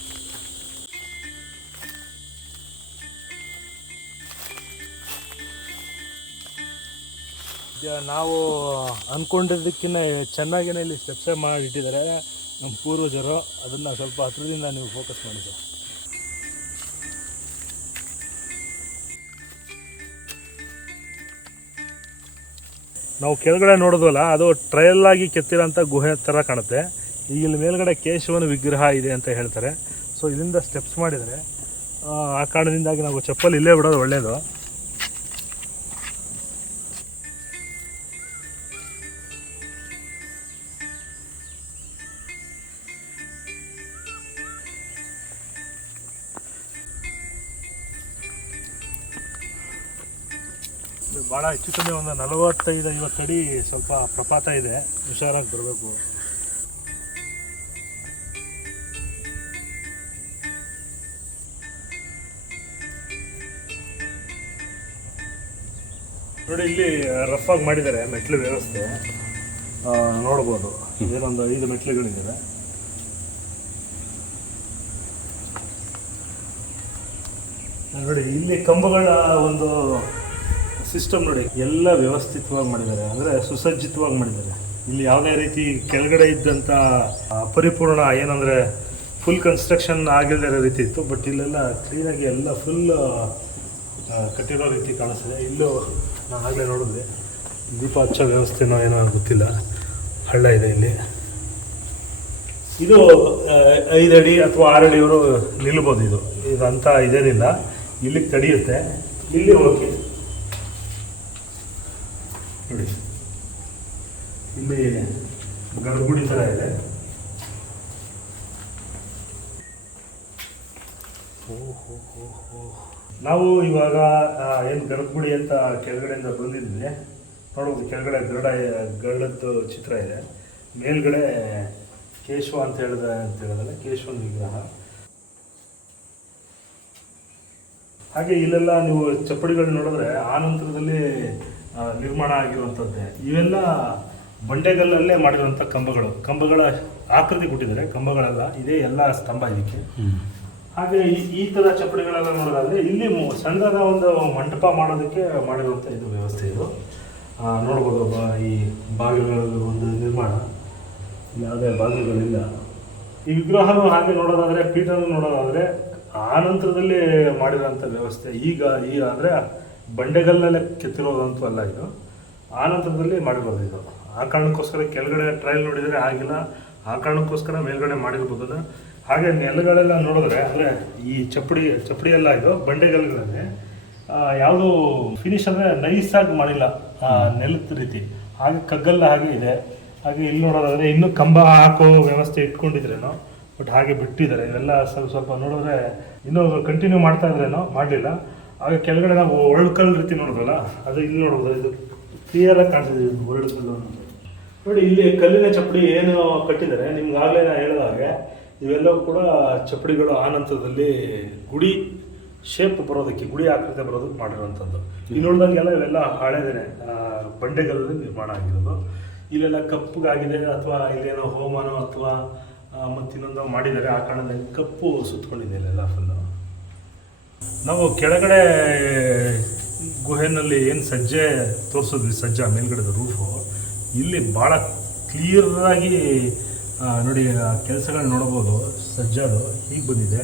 ನಾವು ಅಂದ್ಕೊಂಡಿದ್ದಕ್ಕಿಂತ ಚೆನ್ನಾಗೇ ಇಲ್ಲಿ ಸ್ಟೆಪ್ಸೇ ಮಾಡಿ ಇಟ್ಟಿದ್ದಾರೆ ನಮ್ಮ ಪೂರ್ವಜರು. ಅದನ್ನು ಸ್ವಲ್ಪ ಹತ್ರದಿಂದ ನೀವು ಫೋಕಸ್ ಮಾಡಿ ಸರ್. ನಾವು ಕೆಳಗಡೆ ನೋಡಿದ್ವಲ್ಲ, ಅದು ಟ್ರಯಲ್ ಆಗಿ ಕೆತ್ತಿರೋಂಥ ಗುಹೆ ಥರ ಕಾಣುತ್ತೆ. ಈಗ ಇಲ್ಲಿ ಮೇಲ್ಗಡೆ ಕೇಶವನ ವಿಗ್ರಹ ಇದೆ ಅಂತ ಹೇಳ್ತಾರೆ. ಸೊ ಇಲ್ಲಿಂದ ಸ್ಟೆಪ್ಸ್ ಮಾಡಿದರೆ ಆ ಕಾರಣದಿಂದಾಗಿ ನಾವು ಚಪ್ಪಲಿ ಇಲ್ಲೇ ಬಿಡೋದು ಒಳ್ಳೆಯದು. ಭಾಳ ಹೆಚ್ಚು ಕಮ್ಮಿ ಒಂದು 45-50 ಅಡಿ ಸ್ವಲ್ಪ ಪ್ರಪಾತ ಇದೆ, ಹುಷಾರಾಗಿ ಬರಬೇಕು. ನೋಡಿ ಇಲ್ಲಿ ರಫ್ ಆಗಿ ಮಾಡಿದ್ದಾರೆ ಮೆಟ್ಲು ವ್ಯವಸ್ಥೆ, ನೋಡ್ಬೋದು. ಏನೊಂದು 5 ಮೆಟ್ಲುಗಳಿದ್ದಾವೆ. ನೋಡಿ ಇಲ್ಲಿ ಕಂಬಗಳ ಒಂದು ಸಿಸ್ಟಮ್ ನೋಡಿ, ಎಲ್ಲ ವ್ಯವಸ್ಥಿತವಾಗಿ ಮಾಡಿದ್ದಾರೆ, ಅಂದರೆ ಸುಸಜ್ಜಿತವಾಗಿ ಮಾಡಿದ್ದಾರೆ. ಇಲ್ಲಿ ಯಾವುದೇ ರೀತಿ ಕೆಳಗಡೆ ಇದ್ದಂಥ ಅಪರಿಪೂರ್ಣ ಏನಂದರೆ ಫುಲ್ ಕನ್ಸ್ಟ್ರಕ್ಷನ್ ಆಗಿಲ್ಲದ ರೀತಿ ಇತ್ತು. ಬಟ್ ಇಲ್ಲೆಲ್ಲ ಕ್ಲೀನಾಗಿ ಎಲ್ಲ ಫುಲ್ ಕಟ್ಟಿರೋ ರೀತಿ ಕಾಣಿಸ್ತಿದೆ. ಇಲ್ಲೂ ನಾನು ಆಗಲೇ ನೋಡಿದ್ವಿ, ದೀಪ ಹಚ್ಚೋ ವ್ಯವಸ್ಥೆನೋ ಏನೋ ಗೊತ್ತಿಲ್ಲ, ಹಳ್ಳ ಇದೆ ಇಲ್ಲಿ. ಇದು 5 ಅಡಿ ಅಥವಾ 6 ಅಡಿಯವರು ನಿಲ್ಬೋದು. ಇದಂತ ಇದೇನಿಲ್ಲ, ಇಲ್ಲಿಗೆ ತಡೆಯುತ್ತೆ. ಇಲ್ಲಿ ಓಕೆ ನೋಡಿ, ಇಲ್ಲಿ ಗರ್ಭಗುಡಿ ಥರ ಇದೆ. ನಾವು ಇವಾಗ ಏನು ಗರ್ಭಗುಡಿ ಅಂತ ಕೆಳಗಡೆಯಿಂದ ಬಂದಿದ್ವಿ, ನೋಡ್ಬೋದು. ಕೆಳಗಡೆ ಗರುಡದ್ದು ಚಿತ್ರ ಇದೆ, ಮೇಲ್ಗಡೆ ಕೇಶವ ಅಂತ ಹೇಳಿದ್ರೆ ಕೇಶವನ ವಿಗ್ರಹ. ಹಾಗೆ ಇಲ್ಲೆಲ್ಲ ನೀವು ಚಪ್ಪಡಿಗಳು ನೋಡಿದ್ರೆ ಆ ನಂತರದಲ್ಲಿ ನಿರ್ಮಾಣ ಆಗಿರುವಂಥದ್ದೇ. ಇವೆಲ್ಲ ಬಂಡೆಗಲ್ಲಲ್ಲೇ ಮಾಡಿರುವಂಥ ಕಂಬಗಳ ಆಕೃತಿ ಕೊಟ್ಟಿದ್ದಾರೆ. ಕಂಬಗಳೆಲ್ಲ ಇದೇ ಎಲ್ಲ ಸ್ತಂಭ ಇದಕ್ಕೆ. ಹಾಗೆ ಈ ಥರ ಚಪ್ಪಡಿಗಳೆಲ್ಲ ನೋಡೋದಾದರೆ ಇಲ್ಲಿ ಸಣ್ಣದ ಒಂದು ಮಂಟಪ ಮಾಡೋದಕ್ಕೆ ಮಾಡಿರುವಂಥ ಇದು ವ್ಯವಸ್ಥೆ. ಇದು ನೋಡ್ಬೋದು. ಈ ಬಾಗಿಲುಗಳಲ್ಲಿ ಒಂದು ನಿರ್ಮಾಣ, ಯಾವುದೇ ಬಾಗಿಲುಗಳಿಲ್ಲ. ಈ ವಿಗ್ರಹನೂ ಹಾಗೆ ನೋಡೋದಾದರೆ, ಪೀಠನೂ ನೋಡೋದಾದರೆ ಆ ನಂತರದಲ್ಲಿ ಮಾಡಿರೋಂಥ ವ್ಯವಸ್ಥೆ. ಈಗ ಅಂದರೆ ಬಂಡೆಗಲ್ಲಲ್ಲೇ ಕೆತ್ತಿರೋದಂತೂ ಅಲ್ಲ, ಇದು ಆ ನಂತರದಲ್ಲಿ ಮಾಡಿರೋದು. ಇದು ಆ ಕಾರಣಕ್ಕೋಸ್ಕರ ಕೆಳಗಡೆ ಟ್ರಯಲ್ ನೋಡಿದರೆ ಆಗಿಲ್ಲ, ಆ ಕಾರಣಕ್ಕೋಸ್ಕರ ಮೇಲ್ಗಡೆ ಮಾಡಿರ್ಬೋದು. ಹಾಗೆ ನೆಲಗಳೆಲ್ಲ ನೋಡಿದ್ರೆ, ಅಂದರೆ ಈ ಚಪ್ಪಡಿ ಎಲ್ಲ ಇದು ಬಂಡೆಗಲ್ಲುಗಳನ್ನೇ ಯಾವುದು ಫಿನಿಶ್ ಅಂದರೆ ನೈಸಾಗಿ ಮಾಡಿಲ್ಲ, ನೆಲದ ರೀತಿ. ಹಾಗೆ ಕಗ್ಗಲ್ಲ ಹಾಗೆ ಇದೆ. ಹಾಗೆ ಇಲ್ಲಿ ನೋಡೋದಾದರೆ ಇನ್ನೂ ಕಂಬ ಹಾಕೋ ವ್ಯವಸ್ಥೆ ಇಟ್ಕೊಂಡಿದ್ರೇನೋ, ಬಟ್ ಹಾಗೆ ಬಿಟ್ಟಿದ್ದಾರೆ. ಇವೆಲ್ಲ ಸ್ವಲ್ಪ ನೋಡಿದ್ರೆ ಇನ್ನೂ ಕಂಟಿನ್ಯೂ ಮಾಡ್ತಾ ಇದ್ರೇನೋ, ಮಾಡಲಿಲ್ಲ. ಹಾಗೆ ಕೆಳಗಡೆ ನಾವು ಒಳ್ಕಲ್ ರೀತಿ ನೋಡೋದಲ್ಲ, ಅದು ಇಲ್ಲಿ ನೋಡ್ಬೋದು. ಇದು ಕ್ಲಿಯರಾಗಿ ಕಾಣ್ತಿದೆ ಒಳ್ಕಲ್ಲು ನೋಡಿ. ಇಲ್ಲಿ ಕಲ್ಲಿನ ಚಪ್ಪಡಿ ಏನು ಕಟ್ಟಿದ್ದಾರೆ, ನಿಮ್ಗೆ ಆಗಲೇ ನಾನು ಹೇಳಿದ ಹಾಗೆ ಇವೆಲ್ಲವೂ ಕೂಡ ಚಪ್ಪಡಿಗಳು ಆ ನಂತರದಲ್ಲಿ ಗುಡಿ ಶೇಪ್ ಬರೋದಕ್ಕೆ, ಗುಡಿ ಆಕೃತಿ ಬರೋದಕ್ಕೆ ಮಾಡಿರೋವಂಥದ್ದು. ಇಲ್ಲಿ ನೋಡಿದಂಗೆಲ್ಲ ಇವೆಲ್ಲ ಹಳೆದೇನೆ ಬಂಡೆಗಲ್ಲಲ್ಲಿ ನಿರ್ಮಾಣ ಆಗಿರೋದು. ಇಲ್ಲೆಲ್ಲ ಕಪ್ಪಗಾಗಿದೆ, ಅಥವಾ ಇಲ್ಲೇನೋ ಹೋಮನೋ ಅಥವಾ ಮತ್ತಿನ್ನೊಂದು ಮಾಡಿದ್ದಾರೆ. ಆ ಕಾರಣದಲ್ಲಿ ಕಪ್ಪು ಸುತ್ತಕೊಂಡಿದೆ ಇಲ್ಲೆಲ್ಲ ಫುಲ್ಲು. ನಾವು ಕೆಳಗಡೆ ಗುಹೆಯಲ್ಲಿ ಏನು ಸಜ್ಜೆ ತೋರಿಸಿದ್ವಿ, ಸಜ್ಜಾ ಮೇಲ್ಗಡೆದ ರೂಫು, ಇಲ್ಲಿ ಭಾಳ ಕ್ಲಿಯರಾಗಿ ನೋಡಿ ಕೆಲಸಗಳು ನೋಡ್ಬೋದು. ಸಜ್ಜಾದು ಹೀಗೆ ಬಂದಿದೆ,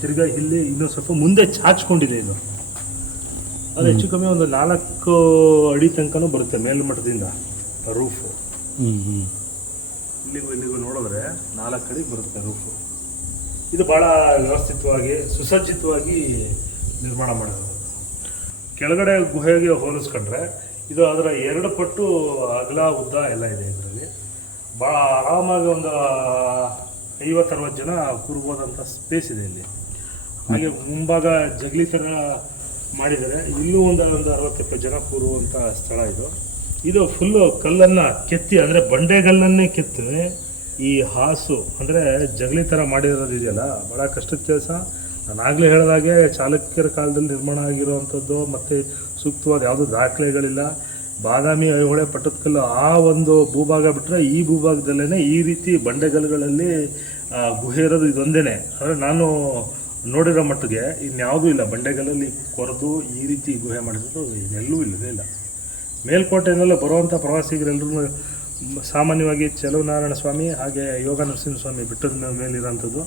ತಿರ್ಗಾ ಇಲ್ಲಿ ಇನ್ನೂ ಸ್ವಲ್ಪ ಮುಂದೆ ಚಾಚ್ಕೊಂಡಿದೆ. ಇದು ಅದು ಹೆಚ್ಚು ಕಮ್ಮಿ ಒಂದು 4 ಅಡಿ ತನಕನೂ ಬರುತ್ತೆ ಮೇಲ್ಮಟ್ಟದಿಂದ ರೂಫು. ಇಲ್ಲಿಗೂ ನೋಡಿದ್ರೆ 4 ಅಡಿಗೆ ಬರುತ್ತೆ ರೂಫು. ಇದು ಭಾಳ ವ್ಯವಸ್ಥಿತವಾಗಿ ಸುಸಜ್ಜಿತವಾಗಿ ನಿರ್ಮಾಣ ಮಾಡಿರೋದು. ಕೆಳಗಡೆ ಗುಹೆಗೆ ಹೋಲಿಸ್ಕೊಂಡ್ರೆ ಇದು ಅದರ 2 ಪಟ್ಟು ಅಗಲ ಉದ್ದ ಎಲ್ಲ ಇದೆ. ಇದರಲ್ಲಿ ಭಾಳ ಆರಾಮಾಗಿ ಒಂದು 50-60 ಜನ ಕೂರ್ಬೋದಂಥ ಸ್ಪೇಸ್ ಇದೆ ಇಲ್ಲಿ. ಹಾಗೆ ಮುಂಭಾಗ ಜಗಲಿ ಥರ ಮಾಡಿದ್ದಾರೆ, ಇಲ್ಲೂ ಒಂದು 60-70 ಜನ ಕೂರುವಂಥ ಸ್ಥಳ ಇದು. ಇದು ಫುಲ್ಲು ಕಲ್ಲನ್ನು ಕೆತ್ತಿ, ಅಂದರೆ ಬಂಡೆಗಲ್ಲನ್ನೇ ಕೆತ್ತಿ ಈ ಹಾಸು ಅಂದರೆ ಜಗಲಿ ಥರ ಮಾಡಿರೋದು ಇದೆಯಲ್ಲ ಭಾಳ ಕಷ್ಟದ ಕೆಲಸ. ನಾನು ಆಗಲೇ ಹೇಳಿದಾಗೆ ಚಾಲುಕ್ಯರ ಕಾಲದಲ್ಲಿ ನಿರ್ಮಾಣ ಆಗಿರುವಂಥದ್ದು ಮತ್ತು ಸೂಕ್ತವಾದ ಯಾವುದೂ ದಾಖಲೆಗಳಿಲ್ಲ. ಬಾದಾಮಿ, ಐಹೊಳೆ, ಪಟ್ಟದಕಲ್ಲು ಆ ಒಂದು ಭೂಭಾಗ ಬಿಟ್ಟರೆ ಈ ಭೂಭಾಗದಲ್ಲೇ ಈ ರೀತಿ ಬಂಡೆಗಲ್ಲುಗಳಲ್ಲಿ ಗುಹೆ ಇರೋದು ಇದೊಂದೇ. ಅಂದರೆ ನಾನು ನೋಡಿರೋ ಮಟ್ಟಿಗೆ ಇನ್ಯಾವುದೂ ಇಲ್ಲ. ಬಂಡೆಗಲ್ಲಲ್ಲಿ ಕೊರೆದು ಈ ರೀತಿ ಗುಹೆ ಮಾಡಿರೋದು ಇದೆಲ್ಲೂ ಇಲ್ಲವೇ ಇಲ್ಲ. ಮೇಲ್ಕೋಟೆಯಿಂದಲೇ ಬರುವಂಥ ಪ್ರವಾಸಿಗರೆಲ್ಲರೂ ಸಾಮಾನ್ಯವಾಗಿ ಚೆಲುವನಾರಾಯಣ ಸ್ವಾಮಿ ಹಾಗೆ ಯೋಗ ನರಸಿಂಹ ಸ್ವಾಮಿ ಬೆಟ್ಟದ ಮೇಲಿರೋಂಥದ್ದು,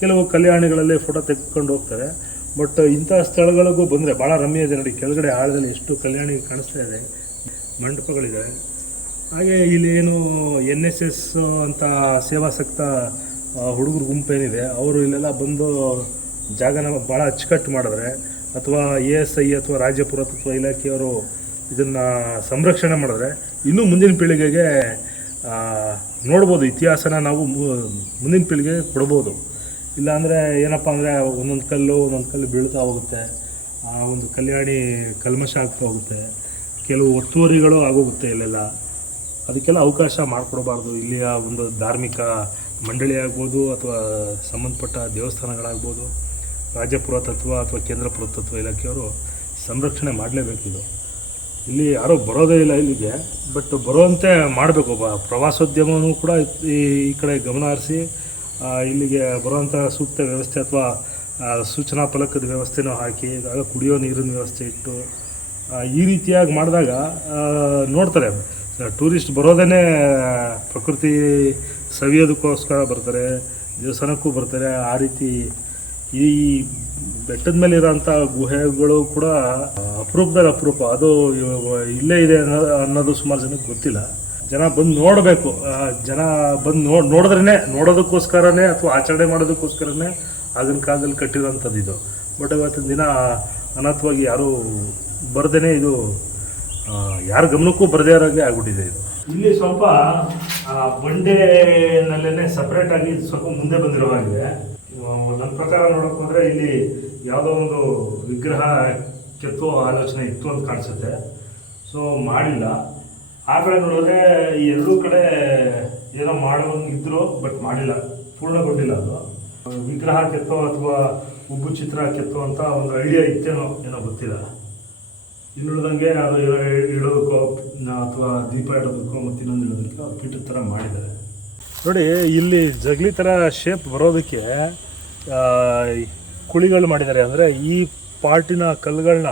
ಕೆಲವು ಕಲ್ಯಾಣಿಗಳಲ್ಲಿ ಫೋಟೋ ತೆಗೆದುಕೊಂಡು ಹೋಗ್ತಾರೆ. ಬಟ್ ಇಂಥ ಸ್ಥಳಗಳಿಗೂ ಬಂದರೆ ಭಾಳ ರಮ್ಯ ಇದೆ ನೋಡಿ. ಕೆಳಗಡೆ ಆಳದಲ್ಲಿ ಎಷ್ಟು ಕಲ್ಯಾಣಿ ಕಾಣಿಸ್ತಾ ಇದೆ, ಮಂಟಪಗಳಿದೆ. ಹಾಗೆ ಇಲ್ಲೇನು NSS ಅಂತ ಸೇವಾಸಕ್ತ ಹುಡುಗರು ಗುಂಪೇನಿದೆ, ಅವರು ಇಲ್ಲೆಲ್ಲ ಬಂದು ಜಾಗನ ಭಾಳ ಅಚ್ಚುಕಟ್ಟು ಮಾಡಿದ್ರೆ, ಅಥವಾ ASI ಅಥವಾ ರಾಜ್ಯ ಪುರಾತತ್ವ ಇಲಾಖೆಯವರು ಇದನ್ನು ಸಂರಕ್ಷಣೆ ಮಾಡಿದ್ರೆ ಇನ್ನೂ ಮುಂದಿನ ಪೀಳಿಗೆಗೆ ನೋಡ್ಬೋದು. ಇತಿಹಾಸನ ನಾವು ಮುಂದಿನ ಪೀಳಿಗೆಗೆ ಕೊಡ್ಬೋದು. ಇಲ್ಲಾಂದರೆ ಏನಪ್ಪ ಅಂದರೆ ಒಂದೊಂದು ಕಲ್ಲು ಬೀಳ್ತಾ ಹೋಗುತ್ತೆ, ಒಂದು ಕಲ್ಯಾಣಿ ಕಲ್ಮಶ ಆಗ್ತಾ ಹೋಗುತ್ತೆ, ಕೆಲವು ಒತ್ತುವರಿಗಳು ಆಗೋಗುತ್ತೆ ಇಲ್ಲೆಲ್ಲ. ಅದಕ್ಕೆಲ್ಲ ಅವಕಾಶ ಮಾಡಿಕೊಡಬಾರ್ದು. ಇಲ್ಲಿಯ ಒಂದು ಧಾರ್ಮಿಕ ಮಂಡಳಿ ಆಗ್ಬೋದು ಅಥವಾ ಸಂಬಂಧಪಟ್ಟ ದೇವಸ್ಥಾನಗಳಾಗ್ಬೋದು, ರಾಜ್ಯ ಪುರಾತತ್ವ ಅಥವಾ ಕೇಂದ್ರ ಪುರಾತತ್ವ ಇಲಾಖೆಯವರು ಸಂರಕ್ಷಣೆ ಮಾಡಲೇಬೇಕಿದು. ಇಲ್ಲಿ ಯಾರೂ ಬರೋದೇ ಇಲ್ಲ ಇಲ್ಲಿಗೆ, ಬಟ್ ಬರುವಂತೆ ಮಾಡಬೇಕು. ಪ್ರವಾಸೋದ್ಯಮವೂ ಕೂಡ ಈ ಕಡೆ ಗಮನ ಹರಿಸಿ ಇಲ್ಲಿಗೆ ಬರುವಂಥ ಸೂಕ್ತ ವ್ಯವಸ್ಥೆ ಅಥವಾ ಸೂಚನಾ ಫಲಕದ ವ್ಯವಸ್ಥೆನೂ ಹಾಕಿ, ಆಗ ಕುಡಿಯೋ ನೀರಿನ ವ್ಯವಸ್ಥೆ ಇಟ್ಟು ಈ ರೀತಿಯಾಗಿ ಮಾಡಿದಾಗ ನೋಡ್ತಾರೆ. ಟೂರಿಸ್ಟ್ ಬರೋದೇ ಪ್ರಕೃತಿ ಸವಿಯೋದಕ್ಕೋಸ್ಕರ ಬರ್ತಾರೆ, ದೇವಸ್ಥಾನಕ್ಕೂ ಬರ್ತಾರೆ. ಆ ರೀತಿ ಈ ಬೆಟ್ಟದ ಮೇಲೆ ಇರೋಂಥ ಗುಹೆಗಳು ಕೂಡ ಅಪರೂಪದಲ್ಲಿ ಅಪರೂಪ. ಅದು ಇಲ್ಲೇ ಇದೆ ಅನ್ನೋದು ಸುಮಾರು ಜನಕ್ಕೆ ಗೊತ್ತಿಲ್ಲ. ಜನ ಬಂದು ನೋಡಬೇಕು. ಜನ ಬಂದು ನೋಡೋದಕ್ಕೋಸ್ಕರನೇ ಅಥವಾ ಆಚರಣೆ ಮಾಡೋದಕ್ಕೋಸ್ಕರನೇ ಆಗಿನ ಕಾಲದಲ್ಲಿ ಕಟ್ಟಿರೋಂಥದ್ದು ಇದು. ಬಟ್ ಇವತ್ತಿನ ದಿನ ಅನಾಥವಾಗಿ ಯಾರೂ ಬರ್ದೇ ಇದು ಯಾರ ಗಮನಕ್ಕೂ ಬರದೇ ಇರೋಗೆ ಆಗ್ಬಿಟ್ಟಿದೆ ಇದು. ಇಲ್ಲಿ ಸ್ವಲ್ಪ ಬಂಡೆನಲ್ಲೇ ಸಪ್ರೇಟಾಗಿ ಸ್ವಲ್ಪ ಮುಂದೆ ಬಂದಿರೋ ಹಾಗಿದೆ. ನನ್ನ ಪ್ರಕಾರ ನೋಡೋಕೆ ಹೋದರೆ ಇಲ್ಲಿ ಯಾವುದೋ ಒಂದು ವಿಗ್ರಹ ಕೆತ್ತೋ ಆಲೋಚನೆ ಇತ್ತು ಅಂತ ಕಾಣಿಸುತ್ತೆ. ಸೊ ಮಾಡಿಲ್ಲ. ಆ ಕಡೆ ನೋಡಿದ್ರೆ ಈ ಎರಡೂ ಕಡೆ ಏನೋ ಮಾಡೋಂಗಿದ್ರು, ಬಟ್ ಮಾಡಿಲ್ಲ, ಪೂರ್ಣಗೊಂಡಿಲ್ಲ. ಅದು ವಿಗ್ರಹ ಕೆತ್ತೋ ಅಥವಾ ಉಬ್ಬು ಚಿತ್ರ ಕೆತ್ತೋ ಅಂತ ಒಂದು ಐಡಿಯಾ ಇತ್ತೇನೋ ಏನೋ ಗೊತ್ತಿಲ್ಲ. ಇನ್ನುಳಿದಂಗೆ ಅದು ಇಡೋದಕ್ಕೋ ಅಥವಾ ದೀಪ ಇಡೋದಕ್ಕೋ ಮತ್ತು ಇನ್ನೊಂದು ಇಡೋದಕ್ಕೆ ಅವ್ರು ಪೀಠದ ಥರ ಮಾಡಿದ್ದಾರೆ ನೋಡಿ. ಇಲ್ಲಿ ಜಗಲಿ ಥರ ಶೇಪ್ ಬರೋದಕ್ಕೆ ಕುಳಿಗಳು ಮಾಡಿದ್ದಾರೆ. ಅಂದರೆ ಈ ಪಾರ್ಟಿನ ಕಲ್ಲುಗಳನ್ನ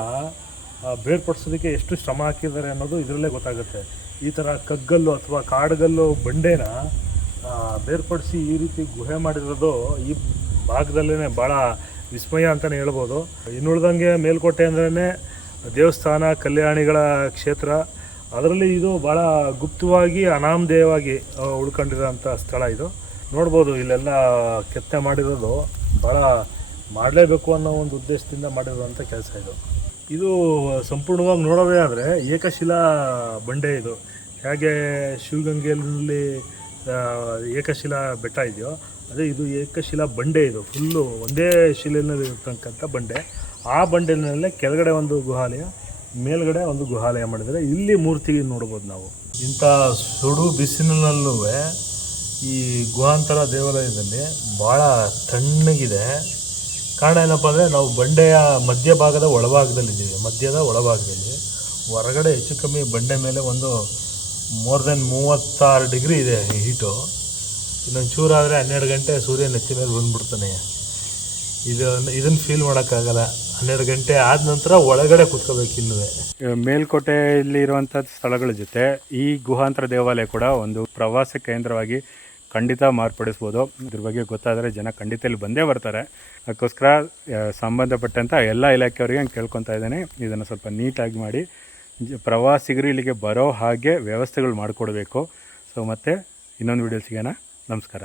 ಬೇರ್ಪಡಿಸೋದಕ್ಕೆ ಎಷ್ಟು ಶ್ರಮ ಹಾಕಿದ್ದಾರೆ ಅನ್ನೋದು ಇದರಲ್ಲೇ ಗೊತ್ತಾಗುತ್ತೆ. ಈ ಥರ ಕಗ್ಗಲ್ಲು ಅಥವಾ ಕಾಡುಗಲ್ಲು ಬಂಡೆನ ಬೇರ್ಪಡಿಸಿ ಈ ರೀತಿ ಗುಹೆ ಮಾಡಿರೋದು ಈ ಭಾಗದಲ್ಲೇ ಭಾಳ ವಿಸ್ಮಯ ಅಂತಲೇ ಹೇಳ್ಬೋದು. ಇನ್ನುಳಿದಂಗೆ ಮೇಲ್ಕೋಟೆ ಅಂದ್ರೇ ದೇವಸ್ಥಾನ, ಕಲ್ಯಾಣಿಗಳ ಕ್ಷೇತ್ರ. ಅದರಲ್ಲಿ ಇದು ಭಾಳ ಗುಪ್ತವಾಗಿ ಅನಾಮಧೇಯವಾಗಿ ಉಳ್ಕೊಂಡಿರೋಂಥ ಸ್ಥಳ ಇದು. ನೋಡ್ಬೋದು ಇಲ್ಲೆಲ್ಲ ಕೆತ್ತನೆ ಮಾಡಿರೋದು ಭಾಳ ಮಾಡಲೇಬೇಕು ಅನ್ನೋ ಒಂದು ಉದ್ದೇಶದಿಂದ ಮಾಡಿರುವಂಥ ಕೆಲಸ ಇದು. ಇದು ಸಂಪೂರ್ಣವಾಗಿ ನೋಡೋದೇ ಆದರೆ ಏಕಶಿಲಾ ಬಂಡೆ ಇದು. ಹೇಗೆ ಶಿವಗಂಗೆಯಲ್ಲಿ ಏಕಶಿಲಾ ಬೆಟ್ಟ ಇದೆಯೋ, ಅದೇ ಇದು ಏಕಶಿಲಾ ಬಂಡೆ. ಇದು ಫುಲ್ಲು ಒಂದೇ ಶಿಲೆಯಲ್ಲಿ ಇರ್ತಕ್ಕಂಥ ಬಂಡೆ. ಆ ಬಂಡೆನಲ್ಲೇ ಕೆಳಗಡೆ ಒಂದು ಗುಹಾಲಯ, ಮೇಲ್ಗಡೆ ಒಂದು ಗುಹಾಲಯ ಮಾಡಿದರೆ ಇಲ್ಲಿ ಮೂರ್ತಿ ನೋಡ್ಬೋದು ನಾವು. ಇಂಥ ಸುಡು ಬಿಸಿಲಿನಲ್ಲೂ ಈ ಗುಹಾಂತರ ದೇವಾಲಯದಲ್ಲಿ ಭಾಳ ತಣ್ಣಗಿದೆ. ಕಾರಣ ಏನಪ್ಪ ಅಂದರೆ ನಾವು ಬಂಡೆಯ ಮಧ್ಯದ ಒಳಭಾಗದಲ್ಲಿ ಹೊರಗಡೆ ಹೆಚ್ಚು ಕಮ್ಮಿ ಬಂಡೆ ಮೇಲೆ ಒಂದು ಮೋರ್ ದೆನ್ 36 ಡಿಗ್ರಿ ಇದೆ ಹೀಟು. ಇನ್ನೊಂದು ಚೂರಾದರೆ 12 ಗಂಟೆ ಸೂರ್ಯ ನೆತ್ತಿ ಮೇಲೆ ಬಂದುಬಿಡ್ತಾನೆ. ಇದನ್ನು ಫೀಲ್ ಮಾಡೋಕ್ಕಾಗಲ್ಲ. 12 ಗಂಟೆ ಆದ ನಂತರ ಒಳಗಡೆ ಕೂತ್ಕೋಬೇಕು. ಇನ್ನೂ ಮೇಲ್ಕೋಟೆಯಲ್ಲಿ ಇರುವಂಥ ಸ್ಥಳಗಳ ಜೊತೆ ಈ ಗುಹಾಂತರ ದೇವಾಲಯ ಕೂಡ ಒಂದು ಪ್ರವಾಸ ಕೇಂದ್ರವಾಗಿ ಖಂಡಿತ ಮಾರ್ಪಡಿಸ್ಬೋದು. ಇದ್ರ ಬಗ್ಗೆ ಗೊತ್ತಾದರೆ ಜನ ಖಂಡಿತ ಇಲ್ಲಿ ಬಂದೇ ಬರ್ತಾರೆ. ಅದಕ್ಕೋಸ್ಕರ ಸಂಬಂಧಪಟ್ಟಂಥ ಎಲ್ಲ ಇಲಾಖೆಯವರಿಗೆ ಕೇಳ್ಕೊತಾ ಇದ್ದೇನೆ, ಇದನ್ನು ಸ್ವಲ್ಪ ನೀಟಾಗಿ ಮಾಡಿ ಪ್ರವಾಸಿಗರು ಇಲ್ಲಿಗೆ ಬರೋ ಹಾಗೆ ವ್ಯವಸ್ಥೆಗಳು ಮಾಡಿಕೊಡ್ಬೇಕು. ಸೊ ಮತ್ತೆ ಇನ್ನೊಂದು ವಿಡಿಯೋ ಸಿಗೋಣ. ನಮಸ್ಕಾರ.